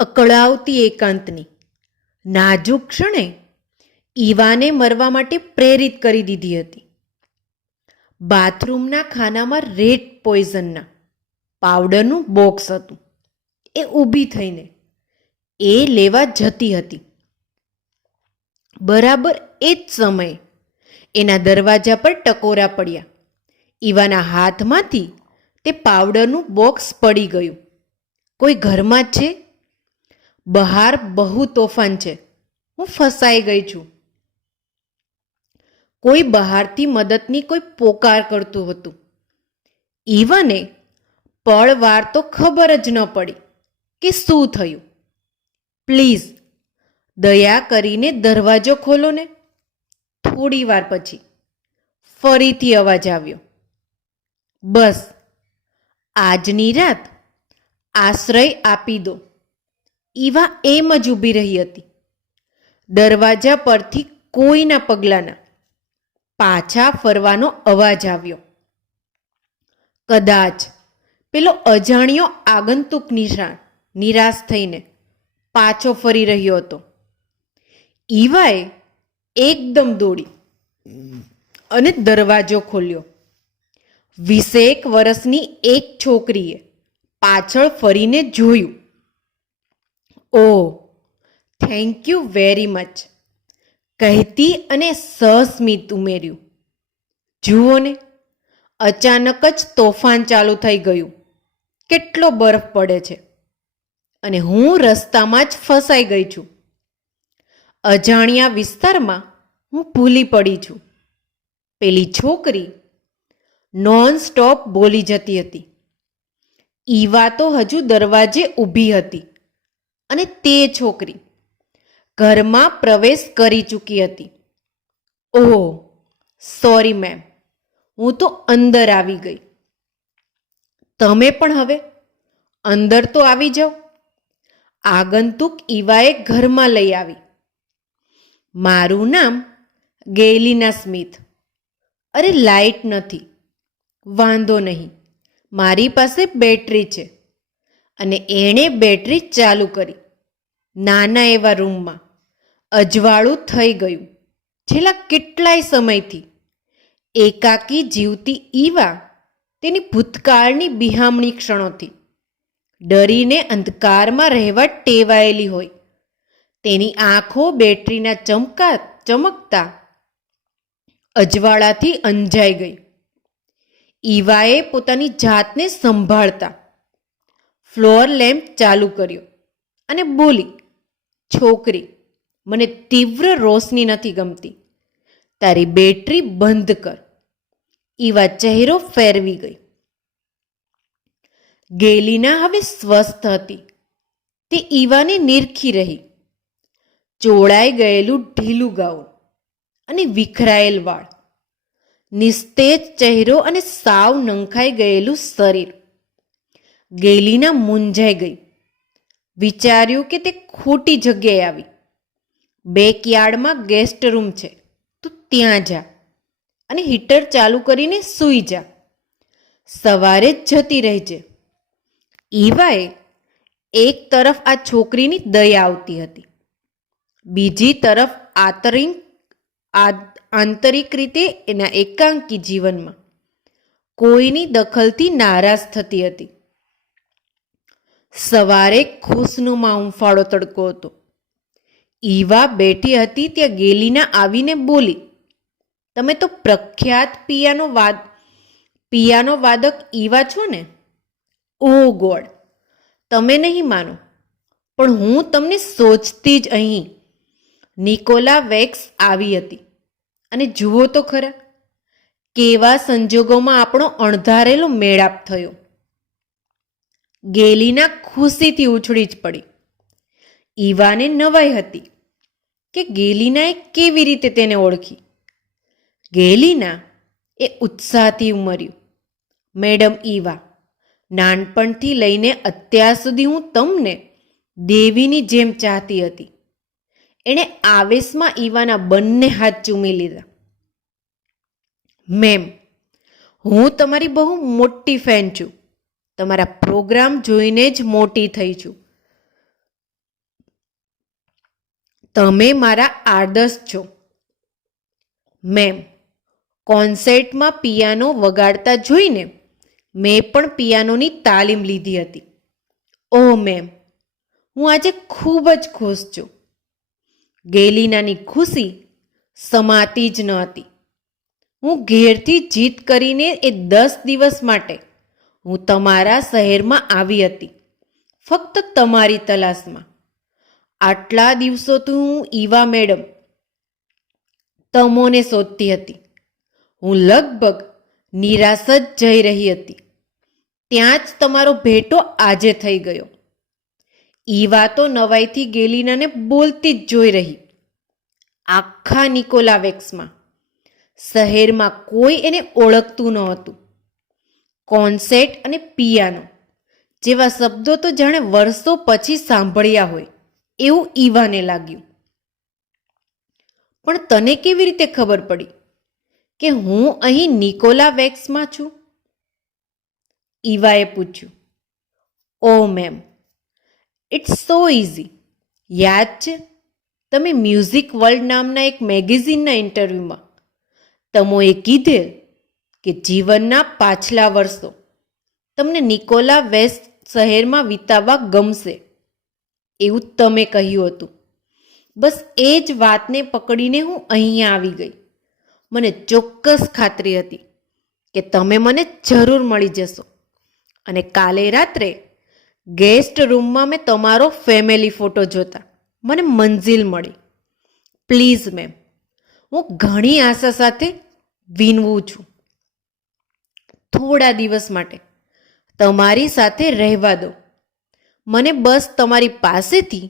અકળાવતી એકાંતની નાજુક ક્ષણે ઈવાને મરવા માટે પ્રેરિત કરી દીધી હતી. બાથરૂમના ખાનામાં રેડ પોઈઝનના પાવડરનું બોક્સ હતું. એ ઊભી થઈને એ લેવા જતી હતી. બરાબર એ જ સમયે એના દરવાજા પર ટકોરા પડ્યા. ઈવાના હાથમાંથી તે પાવડરનું બોક્સ પડી ગયું. કોઈ ઘરમાં જ છે? બહાર બહુ તોફાન છે. હું ફસાઈ ગઈ છું. કોઈ બહારથી મદદની કોઈ પોકાર કરતું હતું. ઈવાને પળવાર તો ખબર જ ન પડી કે શું થયું. પ્લીઝ દયા કરીને દરવાજો ખોલો ને. થોડી વાર પછી ફરીથી અવાજ આવ્યો. બસ આજની રાત આશ્રય આપી દો. ઈવા એમ જ ઊભી રહી હતી. દરવાજા પરથી કોઈના પગલાંના પાછા ફરવાનો અવાજ આવ્યો. કદાચ પેલો અજાણ્યો આગંતુક નિરાશ થઈને પાછો ફરી રહ્યો હતો. ઈવાએ એકદમ દોડી અને દરવાજો ખોલ્યો. 20 વર્ષની એક છોકરીએ પાછળ ફરીને જોયું. ઓહ, થેન્ક યુ વેરી મચ કહેતી અને સસ્મિત ઉમેર્યું. જુઓ ને, અચાનક જ તોફાન ચાલુ થઈ ગયું. કેટલો બરફ પડે છે અને હું રસ્તામાં જ ફસાઈ ગઈ છું. અજાણ્યા વિસ્તારમાં હું ભૂલી પડી છું. પેલી છોકરી નોન સ્ટોપ બોલી જતી હતી. ઈવા તો હજુ દરવાજે ઊભી હતી અને તે છોકરી ઘરમાં પ્રવેશ કરી ચૂકી હતી. ઓહ સોરી મેમ, હું તો અંદર આવી ગઈ. તમે પણ હવે અંદર તો આવી જાઓ. આગંતુક ઈવાએ ઘરમાં લઈ આવી. મારું નામ ગેલિના સ્મિથ. અરે લાઇટ નથી. વાંધો નહીં, મારી પાસે બેટરી છે. અને એણે બેટરી ચાલુ કરી. નાના એવા રૂમમાં અજવાળું થઈ ગયું. છેલ્લા કેટલાય સમયથી એકાકી જીવતી ઈવા તેની ભૂતકાળની બિહામણી ક્ષણોથી ડરીને અંધકારમાં રહેવા ટેવાયેલી હોય. તેની આંખો બેટરીના ચમકતા અજવાળાથી અંજાઈ ગઈ. ઈવાએ પોતાની જાતને સંભાળતા ફ્લોર લેમ્પ ચાલુ કર્યો અને બોલી, છોકરી, મને તીવ્ર રોશની નથી ગમતી. તારી બેટરી બંધ કર. ઈવા ચહેરો ફેરવી ગઈ. ગેલિના હવે સ્વસ્થ હતી. તે ઈવાને નિરખી રહી. ચોળાઈ ગયેલું ઢીલું ગાઉન અને વિખરાયેલ વાળ, નિસ્તેજ ચહેરો અને સાવ નંખાઈ ગયેલું શરીર. ગેલિના મૂંઝાઈ ગઈ. વિચાર્યું કે તે ખોટી જગ્યાએ આવી. બેકયાર્ડમાં ગેસ્ટ રૂમ છે, તું ત્યાં જા અને હીટર ચાલુ કરીને સૂઈ જા. સવારે જ જતી રહેજે. ઈવાએ એક તરફ આ છોકરીની દયા આવતી હતી, બીજી તરફ આંતરિક રીતે એના એકાંકી જીવનમાં કોઈની દખલથી નારાજ થતી હતી. સવારે ખુશનુમા હૂંફાળો તડકો હતો. ઈવા બેઠી હતી ત્યાં ગેલિના આવીને બોલી, તમે તો પ્રખ્યાત પિયાનો વાદક ઈવા છો ને? ઓહ ગોડ, તમે નહીં માનો, પણ હું તમને સોચતી જ અહીં નિકોલા વેક્સ આવી હતી. અને જુઓ તો ખરા, કેવા સંજોગોમાં આપણો અણધારેલો મેળાપ થયો. ગેલિના ખુશીથી ઉછળી જ પડી. ઈવાને નવાઈ હતી કે ગેલિનાએ કેવી રીતે તેને ઓળખી. ગેલિના એ ઉત્સાહથી ઉમર્યું, મેડમ ઈવા, નાનપણથી લઈને અત્યાર સુધી હું તમને દેવીની જેમ ચાહતી હતી. એણે આવેશમાં ઈવાના બંને હાથ ચૂમી લીધા. મેમ, હું તમારી બહુ મોટી ફેન છું. તમારા પ્રોગ્રામ જોઈને જ મોટી થઈ છું. તમે મારા આદર્શ છો. મેમ, કોન્સર્ટમાં પિયાનો વગાડતા જોઈને મેં પણ પિયાનોની તાલીમ લીધી હતી. ઓહ મેમ, હું આજે ખૂબ જ ખુશ છું. ગેલિનાની ખુશી સમાતી જ ન હતી. હું ઘેરથી જીદ કરીને એ 10 દિવસ માટે હું તમારા શહેરમાં આવી હતી, ફક્ત તમારી તલાશમાં. આટલા દિવસોથી હું ઈવા મેડમ તમોને શોધતી હતી. હું લગભગ નિરાશ જ જઈ રહી હતી. ત્યાં જ તમારો ભેટો આજે થઈ ગયો. ઈવા તો નવાઈથી ગેલિનાને બોલતી જ જોઈ રહી. આખા નિકોલાવેક્સમાં શહેરમાં કોઈ એને ઓળખતું ન હતું. કોન્સર્ટ અને પિયાનો જેવા શબ્દો તો જાણે વર્ષો પછી સાંભળ્યા હોય એવું ઈવાને લાગ્યું. પણ તને કેવી રીતે ખબર પડી કે હું અહીં નિકોલાવેક્સમાં છું? ઈવાએ પૂછ્યું. ઓ મેમ, ઇટ્સ સો ઇઝી. યાદ છે, તમે મ્યુઝિક વર્લ્ડ નામના એક મેગેઝિનના ઇન્ટરવ્યૂમાં તમોએ કીધેલ કે જીવનના પાછલા વર્ષો તમને નિકોલા વેસ્ટ શહેરમાં વિતાવવા ગમશે એવું તમે કહ્યું હતું. બસ એ જ વાતને પકડીને હું અહીંયા આવી ગઈ. મને ચોક્કસ ખાતરી હતી કે તમે મને જરૂર મળી જશો. અને કાલે રાત્રે ગેસ્ટ રૂમમાં મેં તમારો ફેમિલી ફોટો જોતા મને મંજિલ મળી. પ્લીઝ મેમ, હું ઘણી આશા સાથે વિનવું છું. થોડા દિવસ માટે તમારી સાથે રહેવા દો. મને બસ તમારી પાસેથી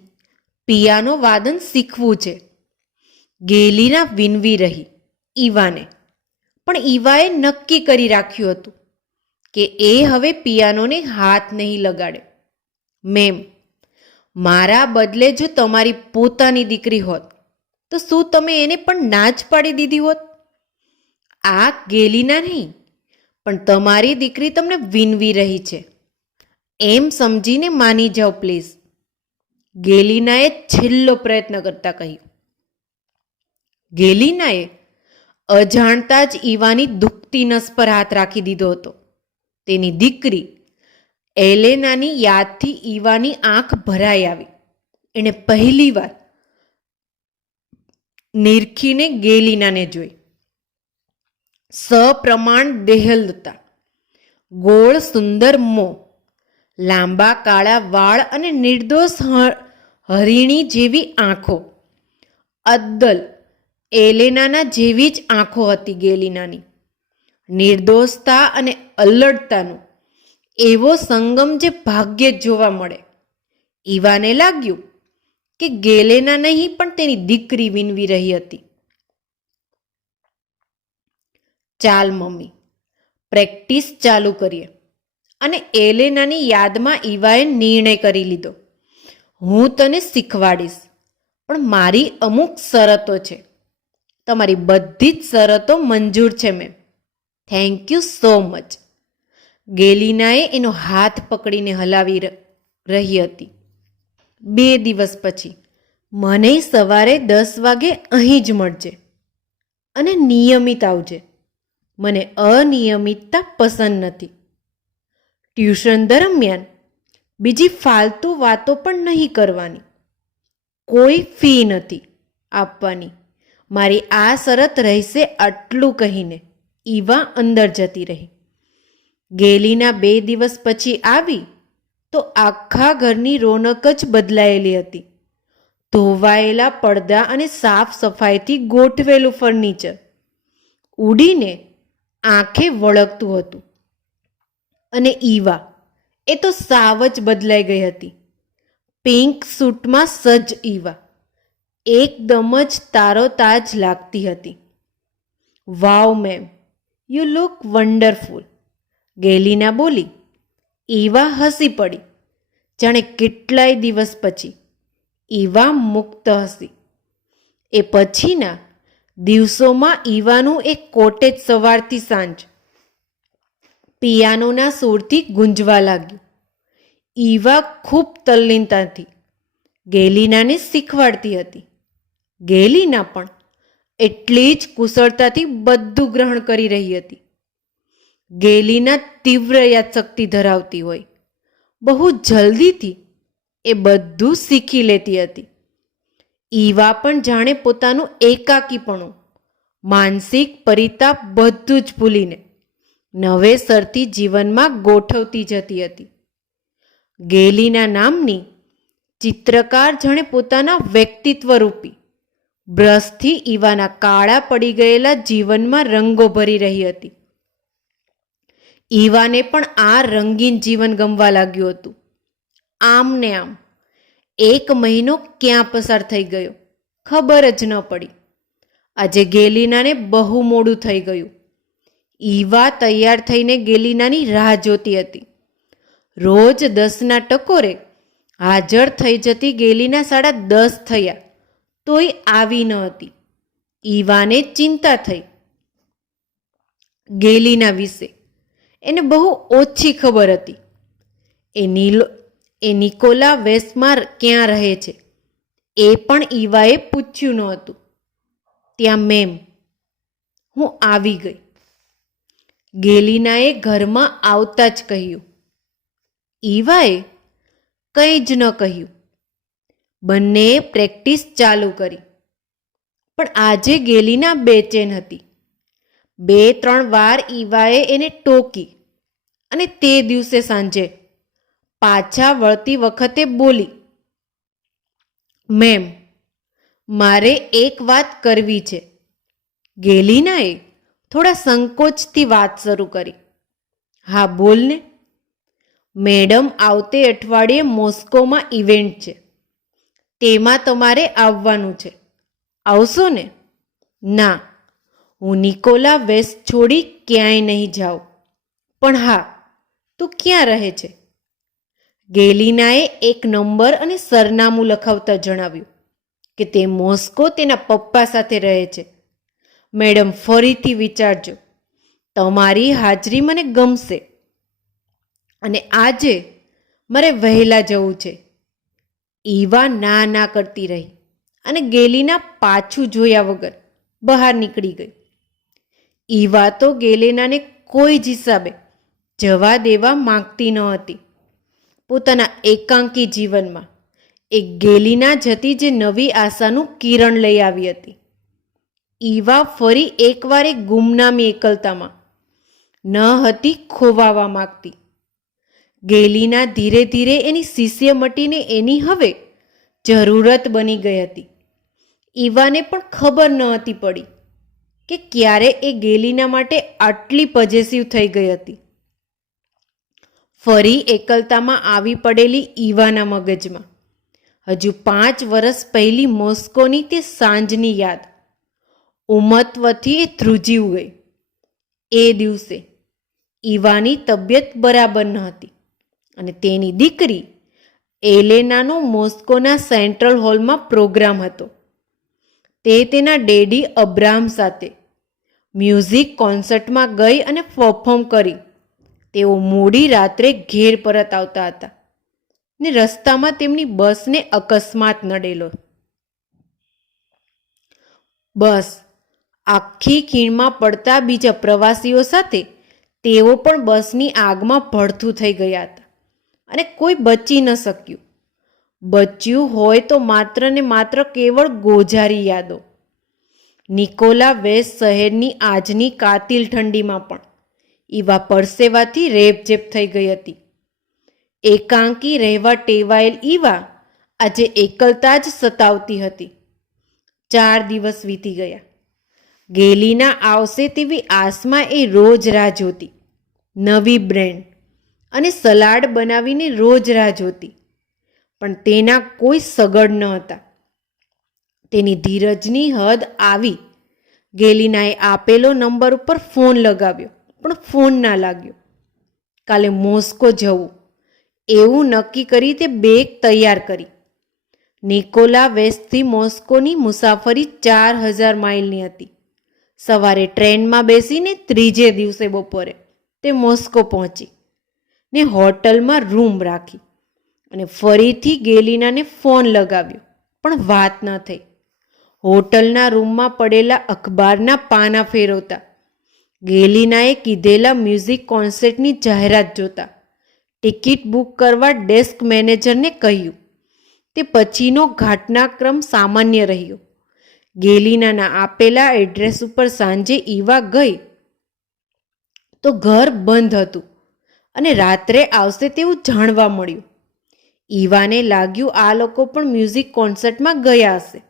પિયાનો વાદન શીખવું છે. ગેલિના વિનવી રહી ઈવાને. પણ ઈવાએ નક્કી કરી રાખ્યું હતું કે એ હવે પિયાનોને હાથ નહીં લગાડે. મેમ, મારા બદલે જો તમારી પોતાની દીકરી હોત તો શું તમે એને પણ ના જ પાડી દીધી હોત? આ ગેલિના નહીં, પણ તમારી દીકરી તમને વિનવી રહી છે એમ સમજીને માની જાઓ પ્લીઝ. ગેલિનાએ છેલ્લો પ્રયત્ન કરતા કહ્યું. ગેલિનાએ અજાણતા જ ઈવાની દુખતી નસ પર હાથ રાખી દીધો હતો. તેની દીકરી એલેનાની યાદથી ઈવાની આંખ ભરાઈ આવી. એણે પહેલીવાર નિરખીને ગેલિનાને જોઈ. સપ્રમાણ દેહલતા, ગોળ સુંદર મોં, લાંબા કાળા વાળ અને નિર્દોષ હરિણી જેવી આંખો. અદ્દલ એલેનાના જેવી જ આંખો હતી ગેલિનાની. નિર્દોષતા અને અલ્લડતાનો એવો સંગમ જે ભાગ્યે જ જોવા મળે. ઈવાને લાગ્યું કે ગેલેના નહીં પણ તેની દીકરી વિનવી રહી હતી. ચાલ મમ્મી, પ્રેક્ટિસ ચાલુ કરીએ. અને એલેનાની યાદમાં ઈવાએ નિર્ણય કરી લીધો. હું તને શીખવાડીશ, પણ મારી અમુક શરતો છે. તમારી બધી જ શરતો મંજૂર છે ma'am. Thank you so much. ગેલિનાએ એનો હાથ પકડીને હલાવી રહી હતી. 2 દિવસ પછી મને સવારે 10 વાગે અહીં જ મળજે અને નિયમિત આવજે. મને અનિયમિતતા પસંદ નથી. ટ્યુશન દરમિયાન બીજી ફાલતુ વાતો પણ નહીં કરવાની. કોઈ ફી નથી આપવાની. મારી આ શરત રહેશે આટલું કહીને ઈવા અંદર જતી રહી. ગેલિના 2 દિવસ પછી આવી તો આખા ઘરની રોનક જ બદલાયેલી હતી. ધોવાયેલા પડદા અને સાફ સફાઈથી ગોઠવેલું ફર્નિચર ઉડીને આંખે વળગતું હતું. અને ઈવા એ તો સાવ જ બદલાઈ ગઈ હતી. પિંક સૂટમાં સજ્જ ઈવા એકદમ જ તારોતાજ લાગતી હતી. Wow ma'am, you look wonderful, Galina બોલી. ઈવા હસી પડી. જાણે કેટલાય દિવસ પછી ઈવા મુક્ત હસી. એ પછીના દિવસોમાં ઈવાનું એક કોટેજ સવારથી સાંજ પિયાનોના સૂરથી ગુંજવા લાગ્યું. ઈવા ખૂબ તલ્લીનતાથી ગેલિનાને શીખવાડતી હતી. ગેલિના પણ એટલી જ કુશળતાથી બધું ગ્રહણ કરી રહી હતી. ગેલિના તીવ્ર યાદશક્તિ ધરાવતી હોય, બહુ જલ્દીથી એ બધું શીખી લેતી હતી. ઈવા પણ જાણે પોતાનું એકાકીપણું, માનસિક પરિતાપ બધું જ ભૂલીને નવેસરથી જીવનમાં ગોઠવતી જતી હતી. ગેલિના નામની ચિત્રકાર જાણે પોતાના વ્યક્તિત્વ રૂપી બ્રશથી ઈવાના કાળા પડી ગયેલા જીવનમાં રંગો ભરી રહી હતી. ઈવાને પણ આ રંગીન જીવન ગમવા લાગ્યું હતું. આમ ને આમ 1 મહિનો ક્યાં પસાર થઈ ગયો ખબર જ ન પડી. આજે ગેલિનાને બહુ મોડું થઈ ગયું. ઈવા તૈયાર થઈને ગેલિનાની રાહ જોતી હતી. રોજ 10ના ટકોરે હાજર થઈ જતી ગેલિના 10:30 થયા તોય આવી ન હતી. ઈવાને ચિંતા થઈ. ગેલિના વિશે એને બહુ ઓછી ખબર હતી. એ નિકોલા વેસ્ટમાં ક્યાં રહે છે એ પણ ઈવાએ પૂછ્યું ન હતું. ત્યાં મેમ, હું આવી ગઈ. ગેલિનાએ ઘરમાં આવતા જ કહ્યું. ઈવાએ કંઈ જ ન કહ્યું. બંનેએ પ્રેક્ટિસ ચાલુ કરી. પણ આજે ગેલિના બેચેન હતી. 2-3 વાર ઈવાએ એને ટોકી અને તે દિવસે સાંજે પાછા વળતી વખતે બોલી, મેમ, મારે એક વાત કરવી છે. ગેલિનાએ થોડા સંકોચથી વાત શરૂ કરી. હા, બોલને. મેડમ, આવતે અઠવાડિયે મોસ્કોમાં ઇવેન્ટ છે. તેમાં તમારે આવવાનું છે. આવશો ને? ના, હું નિકોલા વેસ્ટ છોડી ક્યાંય નહીં જાઉં. પણ હા, તું ક્યાં રહે છે? ગેલિનાએ એક નંબર અને સરનામું લખાવતા જણાવ્યું કે તે મોસ્કો તેના પપ્પા સાથે રહે છે. મેડમ, ફરીથી વિચારજો. તમારી હાજરી મને ગમશે. અને આજે મારે વહેલા જવું છે. ઈવા ના કરતી રહી અને ગેલિના પાછું જોયા વગર બહાર નીકળી ગઈ. ઈવા તો ગેલિનાને કોઈ જ હિસાબે જવા દેવા માંગતી ન હતી. પોતાના એકાંકી જીવનમાં એક ગેલિના જતી જે નવી આશાનું કિરણ લઈ આવી હતી. ઈવા ફરી એકવાર એક ગુમનામી એકલતામાં ન હતી ખોવાવા માંગતી. ગેલિના ધીરે ધીરે એની શિષ્ય મટીને એની હવે જરૂરત બની ગઈ હતી. ઈવાને પણ ખબર ન હતી પડી કે ક્યારે એ ગેલિના માટે આટલી પોઝેસિવ થઈ ગઈ હતી. ફરી એકલતામાં આવી પડેલી ઈવાના મગજમાં હજુ 5 વર્ષ પહેલી મોસ્કોની તે સાંજની યાદ ઉમત્વથી એ ધ્રુજી ગઈ. એ દિવસે ઈવાની તબિયત બરાબર ન હતી અને તેની દીકરી એલેનાનો મોસ્કોના સેન્ટ્રલ હોલમાં પ્રોગ્રામ હતો. તે તેના ડેડી અબ્રાહમ સાથે મ્યુઝિક કોન્સર્ટમાં ગઈ અને પરફોર્મ કરી. તેઓ મોડી રાત્રે ઘેર પરત આવતા હતા ને રસ્તામાં તેમની બસને અકસ્માત નડેલો. બસ આખી ખીણમાં પડતા બીજા પ્રવાસીઓ સાથે તેઓ પણ બસની આગમાં ભડથું થઈ ગયા હતા અને કોઈ બચી ન શક્યું. બચ્યું હોય તો માત્ર ને માત્ર કેવળ ગોઝારી યાદો. નિકોલા વેસ્ટ શહેરની આજની કાતિલ ઠંડીમાં પણ ઈવા પરસેવાથી રેપઝેપ થઈ ગઈ હતી. એકાંકી રહેવા ટેવાયેલ ઈવા આજે એકલતા જ સતાવતી હતી. 4 દિવસ વીતી ગયા. ગેલિના આવશે તેવી આસમાં એ રોજ રાહ જોતી. નવી બ્રેડ અને સલાડ બનાવીને રોજ રાહ જોતી. પણ તેના કોઈ સગડ ન હતા. તેની ધીરજની હદ આવી. ગેલિનાએ આપેલો નંબર ઉપર ફોન લગાવ્યો પણ ફોન ના લાગ્યો. કાલે મોસ્કો જવું એવું નક્કી કરી તે બેગ તૈયાર કરી. નિકોલા વેસ્ટથી મોસ્કોની મુસાફરી 4000 માઇલની હતી. સવારે ટ્રેનમાં બેસીને ત્રીજે દિવસે બપોરે તે મોસ્કો પહોંચી ને હોટલમાં રૂમ રાખી અને ફરીથી ગેલિનાને ફોન લગાવ્યો પણ વાત ન થઈ. હોટલના રૂમમાં પડેલા અખબારના પાના ફેરવતા, ગેલિનાએ કીધેલા મ્યુઝિક કોન્સર્ટની જાહેરાત જોતા, ટિકિટ બુક કરવા ડેસ્ક મેનેજરને કહ્યું. તે પછીનો ઘટનાક્રમ સામાન્ય રહ્યો. ગેલિનાના આપેલા એડ્રેસ ઉપર સાંજે ઈવા ગઈ તો ઘર બંધ હતું અને રાત્રે આવશે તેવું જાણવા મળ્યું. ઈવાને લાગ્યું આ લોકો પણ મ્યુઝિક કોન્સર્ટમાં ગયા હશે,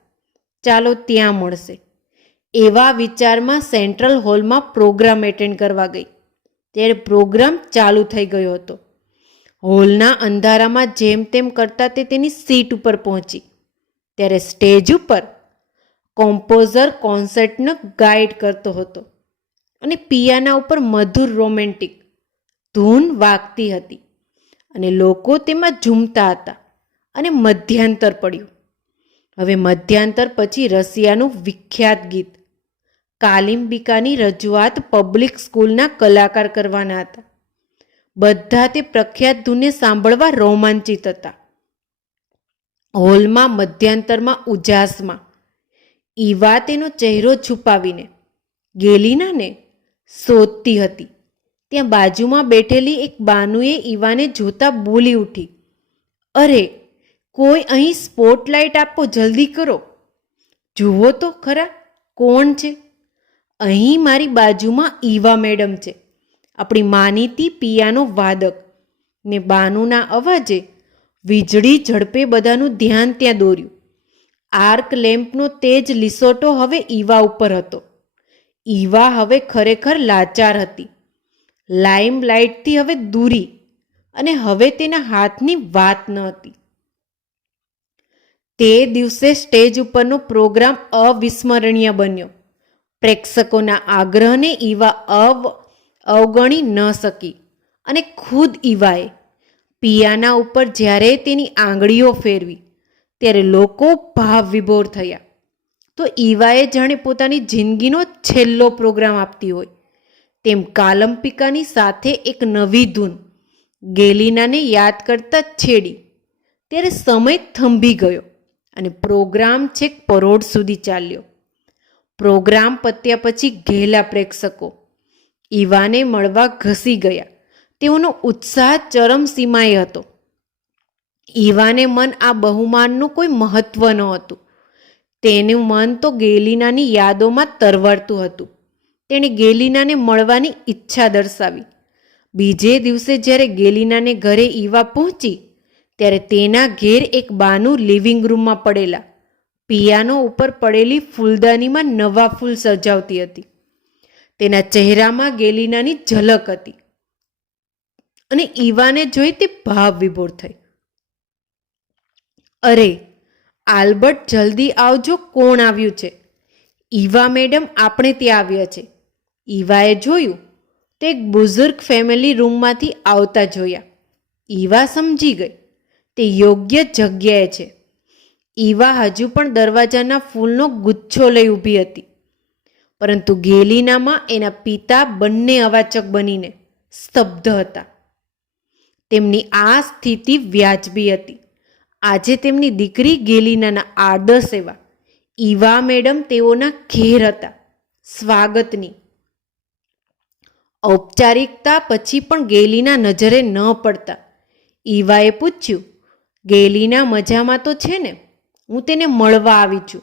ચાલો ત્યાં મળશે. એવા વિચારમાં સેન્ટ્રલ હોલમાં પ્રોગ્રામ એટેન્ડ કરવા ગઈ. ત્યારે પ્રોગ્રામ ચાલુ થઈ ગયો હતો. હોલના અંધારામાં જેમ તેમ કરતાં તે તેની સીટ ઉપર પહોંચી. ત્યારે સ્ટેજ ઉપર કોમ્પોઝર કોન્સર્ટનો ગાઈડ કરતો હતો અને પિયાના ઉપર મધુર રોમેન્ટિક ધૂન વાગતી હતી અને લોકો તેમાં ઝૂમતા હતા અને મધ્યાંતર પડ્યું. હવે મધ્યાંતર પછી રશિયાનું વિખ્યાત ગીત કાલિમ્બિકાની રજૂઆત પબ્લિક સ્કૂલના કલાકાર કરવાના હતા. બધા તે પ્રખ્યાત ધૂને સાંભળવા રોમાંચિત હતા. હોલમાં મધ્યાંતરમાં ઉજાસમાં ઈવા તેનો ચહેરો છુપાવીને ગેલિનાને શોધતી હતી. ત્યાં બાજુમાં બેઠેલી એક બાનુએ ઈવાને જોતા બોલી ઉઠી, અરે, કોઈ અહીં સ્પોટલાઇટ આપો, જલ્દી કરો, જુઓ તો ખરા કોણ છે. અહીં મારી બાજુમાં ઈવા મેડમ છે, આપણી માનીતી પિયાનો વાદક. ને બાનુના અવાજે વીજળી ઝડપે બધાનું ધ્યાન ત્યાં દોર્યું. આર્ક લેમ્પનો તેજ લીસોટો હવે ઈવા ઉપર હતો. ઈવા હવે ખરેખર લાચાર હતી. લાઇમ લાઇટથી હવે દૂરી અને હવે તેના હાથની વાત ન હતી. તે દિવસે સ્ટેજ ઉપરનો પ્રોગ્રામ અવિસ્મરણીય બન્યો. પ્રેક્ષકોના આગ્રહને ઈવા અવગણી ન શકી અને ખુદ ઈવાએ પિયાના ઉપર જ્યારે તેની આંગળીઓ ફેરવી ત્યારે લોકો ભાવ વિભોર થયા. તો ઈવાએ જાણે પોતાની જિંદગીનો છેલ્લો પ્રોગ્રામ આપતી હોય તેમ કાલમ્પિકાની સાથે એક નવી ધૂન ગેલિનાને યાદ કરતા છેડી. ત્યારે સમય થંભી ગયો અને પ્રોગ્રામ છેક પરોઢ સુધી ચાલ્યો. પ્રોગ્રામ પત્યા પછી ઘેલા પ્રેક્ષકો ઈવાને મળવા ઘસી ગયા. તેઓનો ઉત્સાહ ચરમસીમાએ હતો. ઈવાને મન આ બહુમાનનું કોઈ મહત્વ ન હતું. તેનું મન તો ગેલિનાની યાદોમાં તરવરતું હતું. તેણે ગેલિનાને મળવાની ઈચ્છા દર્શાવી. બીજે દિવસે જ્યારે ગેલિનાને ઘરે ઈવા પહોંચી ત્યારે તેના ઘેર એક બાનુ લિવિંગ રૂમમાં પડેલા પિયાનો ઉપર પડેલી ફૂલદાનીમાં નવા ફૂલ સજાવતી હતી. તેના ચહેરામાં ગેલિનાની ઝલક હતી અને ઈવાને જોઈ તે ભાવ વિભોર થઈ. અરે, આલ્બર્ટ, જલ્દી આવજો, કોણ આવ્યું છે? ઈવા મેડમ, આપણે ત્યાં આવ્યા છે. ઈવાએ જોયું તો એક બુઝુર્ગ ફેમિલી રૂમમાંથી આવતા જોયા. ઈવા સમજી ગઈ તે યોગ્ય જગ્યાએ છે. ઈવા હજુ પણ દરવાજાના ફૂલનો ગુચ્છો લઈ ઊભી હતી, પરંતુ ગેલિનામાં એના પિતા બંને અવાચક બનીને સ્તબ્ધ હતા. તેમની આ સ્થિતિ વ્યાજબી હતી. આજે તેમની દીકરી ગેલિનાના આદર્શ એવા ઈવા મેડમ તેઓના ઘેર હતા. સ્વાગતની ઔપચારિકતા પછી પણ ગેલિના નજરે ન પડતા ઈવાએ પૂછ્યું, ગેલિના મજામાં તો છે ને? હું તેને મળવા આવી છું.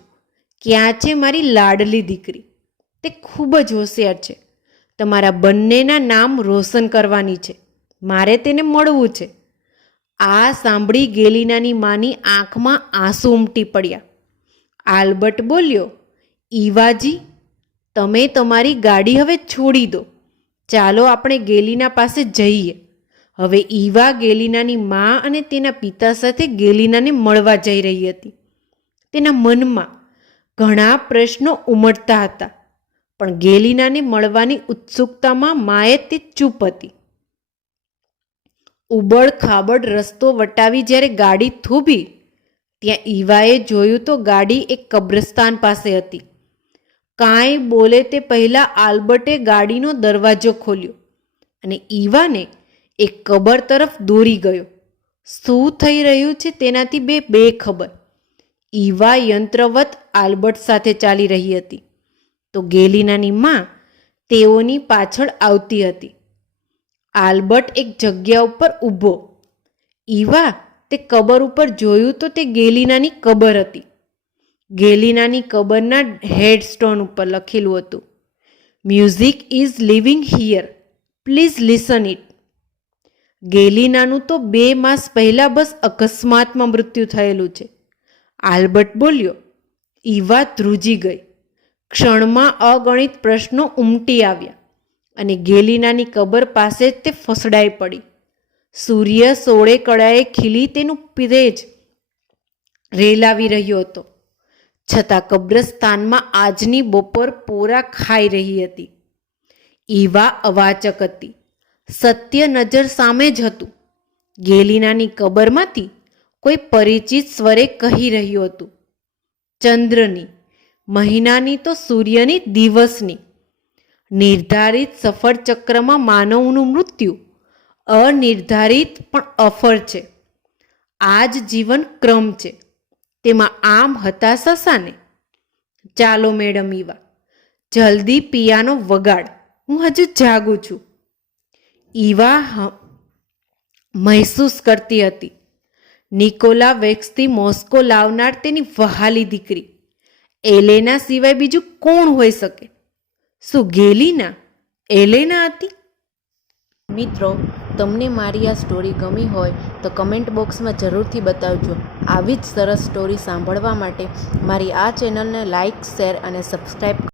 ક્યાં છે મારી લાડલી દીકરી? તે ખૂબ જ હોશિયાર છે. તમારા બંનેના નામ રોશન કરવાની છે. મારે તેને મળવું છે. આ સાંભળી ગેલિનાની માની આંખમાં આંસુ ઉમટી પડ્યા. આલ્બર્ટ બોલ્યો, ઈવાજી, તમે તમારી ગાડી હવે છોડી દો. ચાલો આપણે ગેલિના પાસે જઈએ. હવે ઈવા ગેલિનાની મા અને તેના પિતા સાથે ગેલિનાને મળવા જઈ રહી હતી. તેના મનમાં ઘણા પ્રશ્નો ઉમટતા હતા, પણ ગેલિનાને મળવાની ઉત્સુકતામાં માએ તે ચૂપ હતી. ઉબડ ખાબડ રસ્તો વટાવી જ્યારે ગાડી થોભી ત્યાં ઈવાએ જોયું તો ગાડી એક કબ્રસ્તાન પાસે હતી. કાંઈ બોલે તે પહેલાં આલ્બર્ટે ગાડીનો દરવાજો ખોલ્યો અને ઈવાને એક કબર તરફ દોરી ગયો. શું થઈ રહ્યું છે તેનાથી બેખબર. ઈવા યંત્રવત આલ્બર્ટ સાથે ચાલી રહી હતી તો ગેલિનાની માં તેઓની પાછળ આવતી હતી. આલ્બર્ટ એક જગ્યા ઉપર ઊભો. ઈવા તે કબર ઉપર જોયું તો તે ગેલિનાની કબર હતી. ગેલિનાની કબરના હેડસ્ટોન ઉપર લખેલું હતું, music is living here, please listen it. ગેલિનાનું તો 2 માસ પહેલા બસ અકસ્માતમાં મૃત્યુ થયેલું છે. આલ્બર્ટ બોલ્યો. ઈવા ધ્રુજી ગઈ. ક્ષણમાં અગણિત પ્રશ્નો ઉમટી આવ્યા અને ગેલિનાની કબર પાસે જ તે ફસડાઈ પડી. સૂર્ય 16 કળાએ ખીલી તેનું તેજ રેલાવી રહ્યો હતો, છતાં કબ્રસ્તાનમાં આજની બપોર પોરા ખાઈ રહી હતી. ઈવા અવાચક હતી. સત્ય નજર સામે જ હતું. ગેલિનાની કબરમાંથી કોઈ પરિચિત સ્વરે કહી રહ્યું હતું, ચંદ્રની, મહિનાની તો સૂર્યની, દિવસની. નિર્ધારિત સફળ ચક્રમાં માનવનું મૃત્યુ અનિર્ધારિત પણ અફળ છે. આ જ જીવન ક્રમ છે. તેમાં આમ હતાશ હસાને. ચાલો મેડમ ઈવા, જલ્દી પિયાનો વગાડ, હું હજુ જાગું છું. ઈવા મહેસૂસ કરતી હતી નિકોલા વેક્સથી મોસ્કો લાવનાર તેની વહાલી દીકરી એલેના સિવાય બીજું કોણ હોઈ શકે? શું ગેલિના એલેના હતી? મિત્રો, તમને મારી આ સ્ટોરી ગમી હોય તો કમેન્ટ બોક્સમાં જરૂરથી બતાવજો. આવી જ સરસ સ્ટોરી સાંભળવા માટે મારી આ ચેનલને લાઇક, શેર અને સબસ્ક્રાઈબ